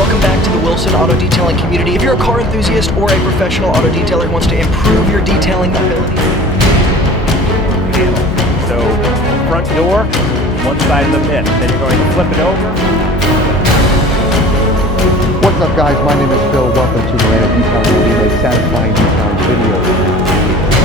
welcome back to the Wilson Auto Detailing community. If you're a car enthusiast or a professional auto detailer who wants to improve your detailing ability. So, front door, one side of the mitt, then you're going to flip it over. What's up guys, my name is Phil. Welcome to Marana Detailing, where we make satisfying detailing videos.